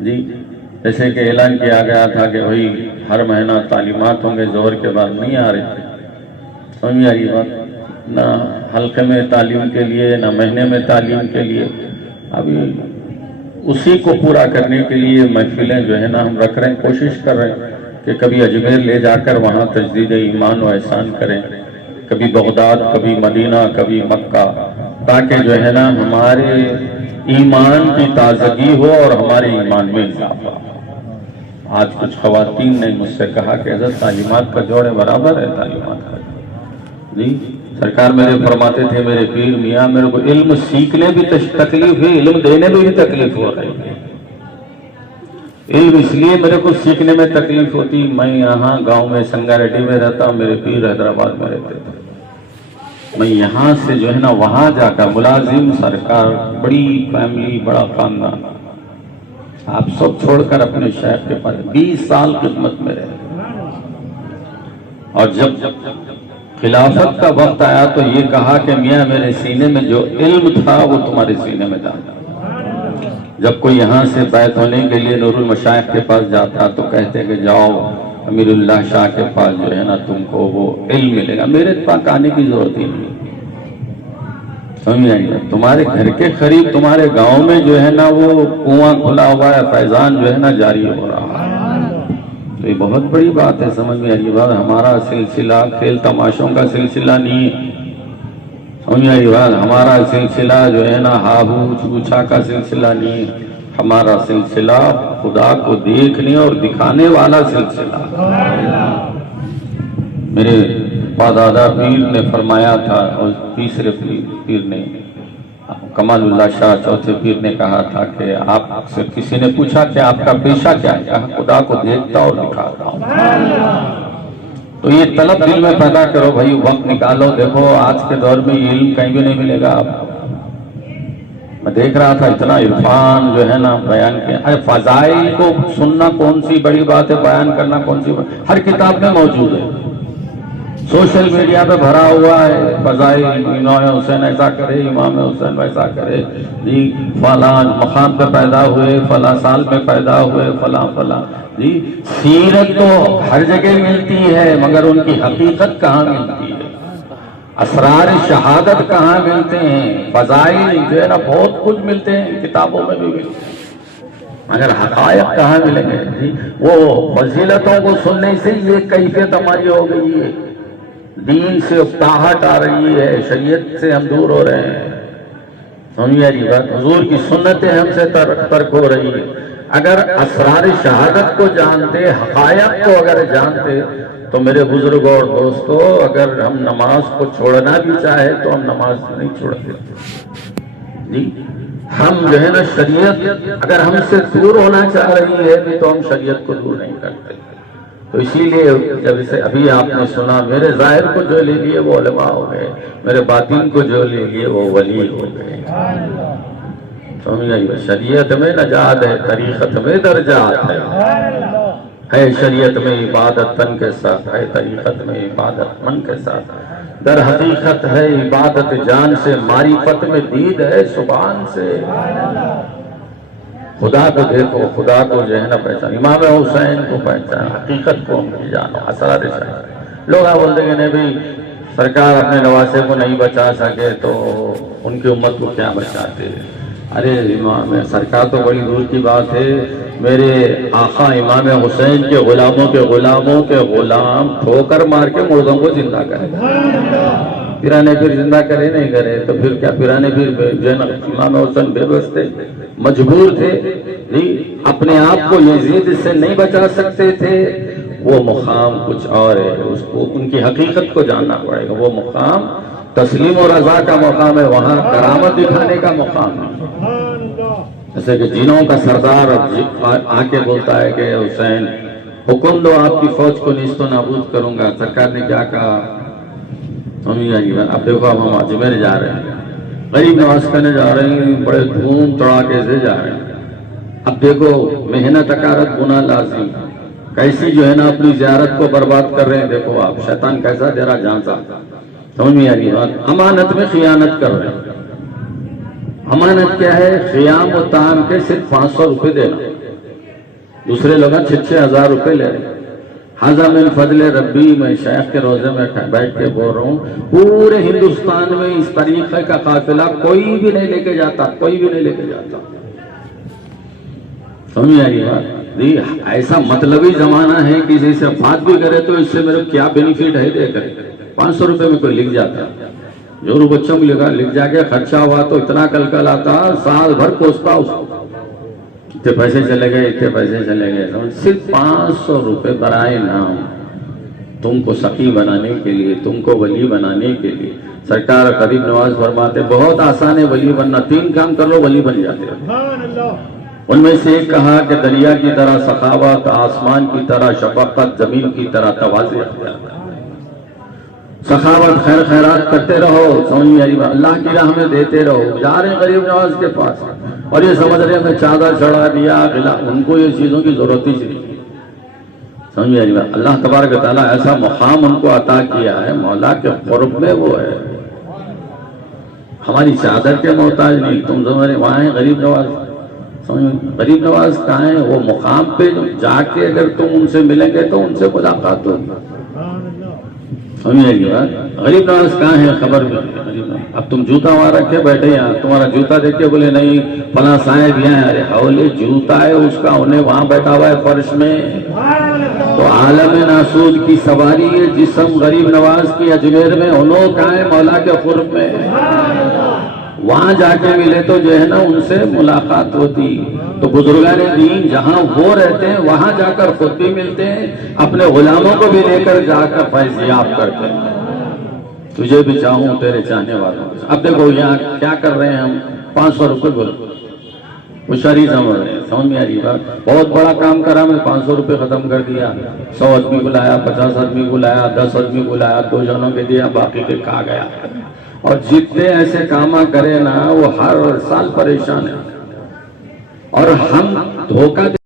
جی جیسے کہ اعلان کیا گیا تھا کہ بھائی ہر مہینہ تعلیمات ہوں گے، ظہر کے بعد نہیں آ رہے تھے، سمجھ آ رہی بات؟ نہ حلقے میں تعلیم کے لیے، نہ مہینے میں تعلیم کے لیے. ابھی اسی کو پورا کرنے کے لیے محفلیں جو ہے نا ہم رکھ رہے ہیں، کوشش کر رہے ہیں کہ کبھی اجمیر لے جا کر وہاں تجدید ایمان و احسان کریں، کبھی بغداد، کبھی مدینہ، کبھی مکہ، تاکہ جو ہے نا ہمارے ایمان کی تازگی ہو اور ہمارے ایمان میں اضافہ. آج کچھ خواتین نے مجھ سے کہا کہ حضرت تعلیمات کا جوڑے برابر ہے تعلیمات کا. جی سرکار میرے فرماتے تھے میرے پیر میاں میرے کو علم سیکھنے بھی تکلیف ہے، علم دینے میں بھی تکلیف ہو رہی ہے. علم اس لیے میرے کو سیکھنے میں تکلیف ہوتی، میں یہاں گاؤں میں سنگا ریڈی میں رہتا ہوں، میرے پیر حیدرآباد میں رہتے تھے. میں یہاں سے جو ہے نا وہاں جا کر ملازم، سرکار، بڑی فیملی، بڑا خاندان، آپ سب چھوڑ کر اپنے شیخ کے پاس 20 سال خدمت میں رہے. اور جب خلافت کا وقت آیا تو یہ کہا کہ میاں میرے سینے میں جو علم تھا وہ تمہارے سینے میں تھا. جب کوئی یہاں سے بیعت ہونے کے لیے نور المشائخ کے پاس جاتا تو کہتے کہ جاؤ امیر اللہ شاہ کے پاس جو ہے نا تم کو وہ علم ملے گا. میرے پاس آنے کی ضرورت ہی نہیں. سمجھ آئی نا؟ تمہارے گھر کے قریب تمہارے گاؤں میں جو ہے نا وہ کنواں کھلا ہوا ہے، فیضان جو ہے نا جاری ہو رہا ہے. تو یہ بہت بڑی بات ہے. سمجھ میں آئی بات؟ ہمارا سلسلہ کھیل تماشوں کا سلسلہ نہیں ہے. سمجھ آئی بات؟ ہمارا سلسلہ جو ہے نا ہاہو چوچا کا سلسلہ نہیں ہے. ہمارا سلسلہ خدا کو دیکھنے اور دکھانے والا سلسلہ. میرے پادادا پیر نے فرمایا تھا، اور تیسرے پیر نے کمال اللہ شاہ چوتھے پیر نے کہا تھا کہ آپ سے کسی نے پوچھا کہ آپ کا پیشہ کیا ہے؟ کہا خدا کو دیکھتا اور دکھاتا ہوں. تو یہ طلب دل میں پیدا کرو بھائی، وقت نکالو. دیکھو آج کے دور میں یہ علم کہیں بھی نہیں ملے گا. میں دیکھ رہا تھا اتنا عرفان جو ہے نا بیان کیا. فضائل کو سننا کون سی بڑی بات ہے، بیان کرنا کون سی بات؟ ہر کتاب میں موجود ہے. سوشل میڈیا پہ بھرا ہوا ہے فضائل، امام حسین ایسا کرے، امام حسین ویسا کرے، جی فلاں مقام پہ پیدا ہوئے، فلاں سال میں پیدا ہوئے، فلاں فلاں. جی سیرت تو ہر جگہ ملتی ہے مگر ان کی حقیقت کہاں ملتی ہے؟ اسرار شہادت کہاں ملتے ہیں؟ فضائل جو ہے نا بہت کچھ ملتے ہیں، کتابوں میں بھی ملتے ہیں، مگر حقائق کہاں ملیں گے؟ جی وہ فضیلتوں کو سننے سے یہ کیفیت ہماری ہو گئی ہے. دین سے افتاحت آ رہی ہے، شریعت سے ہم دور ہو رہے ہیں. سمجھے یہ بات؟ حضور کی سنتیں ہم سے ترک ہو رہی ہیں. اگر اسرار شہادت کو جانتے، حقائق کو اگر جانتے تو میرے بزرگوں اور دوستوں، اگر ہم نماز کو چھوڑنا بھی چاہے تو ہم نماز نہیں چھوڑتے. جی ہم جو ہے نا شریعت اگر ہم سے دور ہونا چاہ رہی ہے بھی تو ہم شریعت کو دور نہیں کرتے. تو اسی لیے جب اسے ابھی آپ نے سنا، میرے ظاہر کو جو لے لیے وہ علماء ہو گئے، میرے باطن کو جو لے لیے وہ ولی ہو گئے. سمجھے؟ شریعت میں نجات ہے، طریقت میں درجات ہے شریعت میں عبادت تن کے ساتھ، ہے طریقت میں عبادت من کے ساتھ. در حقیقت ہے عبادت جان سے، معرفت میں دید ہے سبحان سے. خدا کو دیکھو، خدا کو جو ہے نا پہچان، امام حسین کو پہچان، حقیقت کو ہم جانو. اسرار شہادت. لوگ بولتے ہیں نہیں بھائی سرکار اپنے نواسے کو نہیں بچا سکے تو ان کی امت کو کیا بچاتے؟ ارے امام سرکار تو بڑی دور کی بات ہے. میرے آقا امام حسین کے غلاموں کے غلام ٹھوکر مار کے مردوں کو زندہ کرے. پیرانے پھر زندہ کرے نہیں کرے تو پھر کیا؟ پیرانے پھر جو ہے نا امام حسین بے بس تھے، مجبور تھے. جی اپنے آپ کو یزید سے نہیں بچا سکتے تھے. وہ مقام کچھ اور ہے، اس کو ان کی حقیقت کو جاننا پڑے گا. وہ مقام تسلیم و رضا کا مقام ہے، وہاں کرامت دکھانے کا مقام ہے. جیسے کہ جنوں کا سردار آ کے بولتا ہے کہ حسین حکم دو آپ کی فوج کو نیست و نابود کروں گا. سرکار نے کیا کہا؟ اب دیکھو اب ہم اجمیر جا رہے ہیں، غریب نواز کرنے جا رہے ہیں، بڑے دھوم تڑاکے سے جا رہے ہیں. اب دیکھو محنت اکارت گناہ لازم، کیسی جو ہے نا اپنی زیارت کو برباد کر رہے ہیں. دیکھو آپ شیطان کیسا جرا جانتا. سمجھ میں آ رہی بات؟ امانت میں خیانت کر رہے ہیں. امانت کیا ہے؟ قیام و طعام کے صرف 500 روپے دینا. دوسرے لوگ 6,000 روپے لے رہے ہیں. حاضہ من فضل ربی، میں شیخ کے روزے میں بیٹھ کے بول رہا ہوں، پورے ہندوستان میں اس طریقے کا قافلہ کوئی بھی نہیں لے کے جاتا، کوئی بھی نہیں لے کے جاتا. سمجھ آئی بات؟ ایسا مطلبی زمانہ ہے، کسی سے بات بھی کرے تو اس سے میرے کیا بینیفٹ ہے دے کر 500 روپے میں کوئی لکھ جاتا، جو بچوں کو لکھ جا کے خرچہ ہوا تو اتنا کل آتا، سال بھر پوچھتا اس کو، اتنے پیسے چلے گئے، اتنے پیسے چلے گئے. صرف 500 روپے برائے نام، تم کو سخی بنانے کے لیے، تم کو ولی بنانے کے لیے. سرکار غریب نواز فرماتے بہت آسان ہے ولی بننا، 3 کام کر لو ولی بن جاتے ہیں. ان میں سے ایک کہا کہ دریا کی طرح سخاوت، آسمان کی طرح شفقت، زمین کی طرح تواضع اختیار کرو. سخاوت، خیر خیرات کرتے رہو، سمجھ اللہ کی راہ میں دیتے رہو. جا رہے ہیں غریب نواز کے پاس اور یہ سمجھ رہے ہیں میں چادر چڑھا دیا، ان کو یہ چیزوں کی ضرورت ہی نہیں. سمجھ اللہ تبارک و تعالیٰ ایسا مقام ان کو عطا کیا ہے، مولا کے قرب میں وہ ہے. ہماری چادر کے محتاج نہیں. تم سمجھ رہے وہاں ہیں غریب نواز، غریب نواز کہاں ہے؟ وہ مقام پہ جا کے اگر تم ان سے ملیں گے تو ان سے ملاقات ہوگی. سمجھے گی بات؟ غریب نواز کہاں ہے خبر میں. اب تم جوتا وہاں رکھے بیٹھے یہاں، تمہارا جوتا دیکھ کے بولے نہیں فلاں صاحب یہاں، ارے حولے جوتا ہے اس کا، انہیں وہاں بیٹھا ہوا ہے فرش میں. تو عالم ناسود کی سواری ہے جسم غریب نواز کی اجمیر میں، انہوں کہاں ہے؟ مولا کے قرب میں. وہاں جا کے ملے تو جو ہے نا ان سے ملاقات ہوتی. تو بزرگان دین جہاں وہ رہتے ہیں وہاں جا کر خود بھی ملتے ہیں، اپنے غلاموں کو بھی لے کر جا کر فیضیاب کرتے ہیں. تجھے بھی چاہوں تیرے چاہنے والوں. اب دیکھو یہاں کیا کر رہے ہیں ہم، 500 روپے بولو، ہوشیاری سمجھ رہے ہیں. سمجھ میں آ رہی بات؟ بہت بڑا کام کرا، میں 500 روپے ختم کر دیا. 100 آدمی کو لایا، 50 آدمی کو لایا، 10 آدمی کو لایا، 2 جنوں کے دیا، باقی کے کہا گیا. اور جتنے ایسے کاماں کرے نا وہ ہر سال پریشان ہے. اور ہم دھوکہ